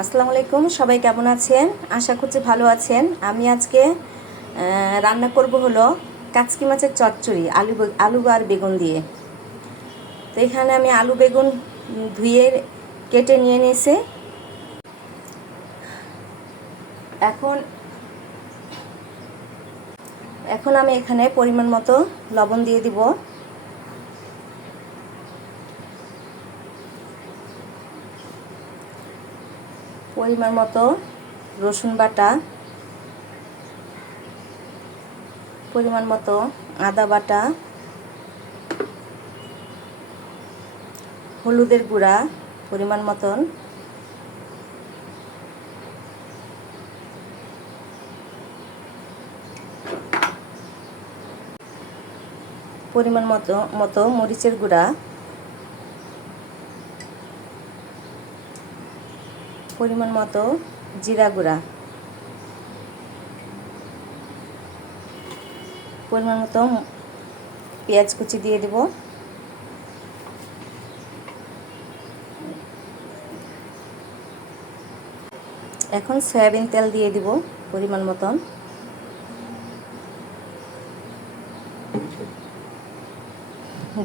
আসসালামু আলাইকুম, সবাই কেমন আছেন? আশা করছি ভালো আছেন। আমি আজকে রান্না করব হলো কাচকি মাছের চচ্চড়ি আলু আর বেগুন দিয়ে। তো এখানে আমি আলু বেগুন ধুয়ে কেটে নিয়ে নিয়েছি। এখন এখন আমি এখানে পরিমাণ মতো লবণ দিয়ে দিব, পরিমাণ মতো রসুন বাটা, পরিমাণ মতো আদা বাটা, হলুদের গুঁড়া পরিমাণ মতন, পরিমাণ মতো মরিচের গুঁড়া, পরিমাণ মতো জিরা গুঁড়া, পরিমাণ মতো পেঁয়াজ কুচি দিয়ে দেব। এখন সয়াবিন তেল দিয়ে দিব পরিমাণ মতন।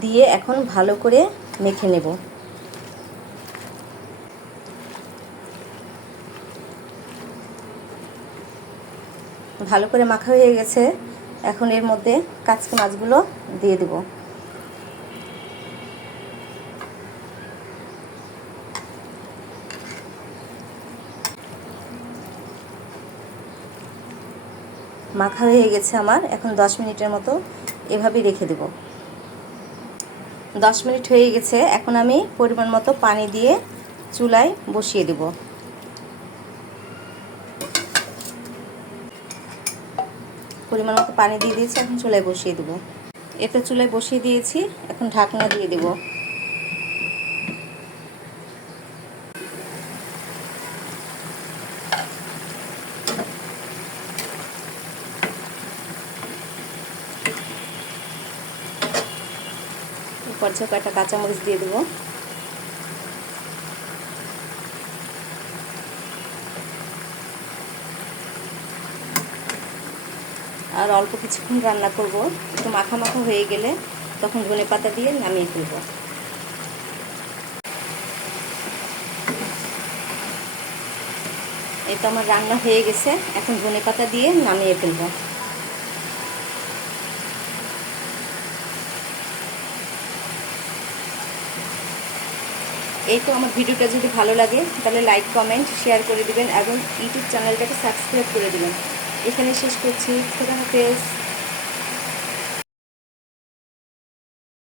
দিয়ে এখন ভালো করে মেখে নেব। ভালো করে মাখা হয়ে গেছে। এখন এর মধ্যে কাচকি মাছগুলো দিয়ে দেব। মাখা হয়ে গেছে আমার। এখন 10 মিনিটের মতো এভাবেই রেখে দেব। 10 মিনিট হয়ে গেছে। এখন আমি পরিমাণ মতো পানি দিয়ে চুলায় বসিয়ে দেব। পরিমাণ মতো পানি দিয়ে দিয়েছি, এখন চুলায় বসিয়ে দেব। এটা চুলায় বসিয়ে দিয়েছি, এখন ঢাকনা দিয়ে দেব। পর্যায়ে কয়েকটা কাঁচামরিচ দিয়ে দেব। আর অল্প কিছুক্ষণ রান্না করব। একটু মাখা মাখা হয়ে গেলে তখন ধনেপাতা দিয়ে নামিয়ে ফেলব। এই তো আমার রান্না হয়ে গেছে। এখন ধনেপাতা দিয়ে নামিয়ে ফেলব। এই তো আমার ভিডিওটা যদি ভালো লাগে তাহলে লাইক কমেন্ট শেয়ার করে দিবেন এবং ইউটিউব চ্যানেলটাকে সাবস্ক্রাইব করে দিবেন। এখানে শেষ করছি। খোদা হাফেজ।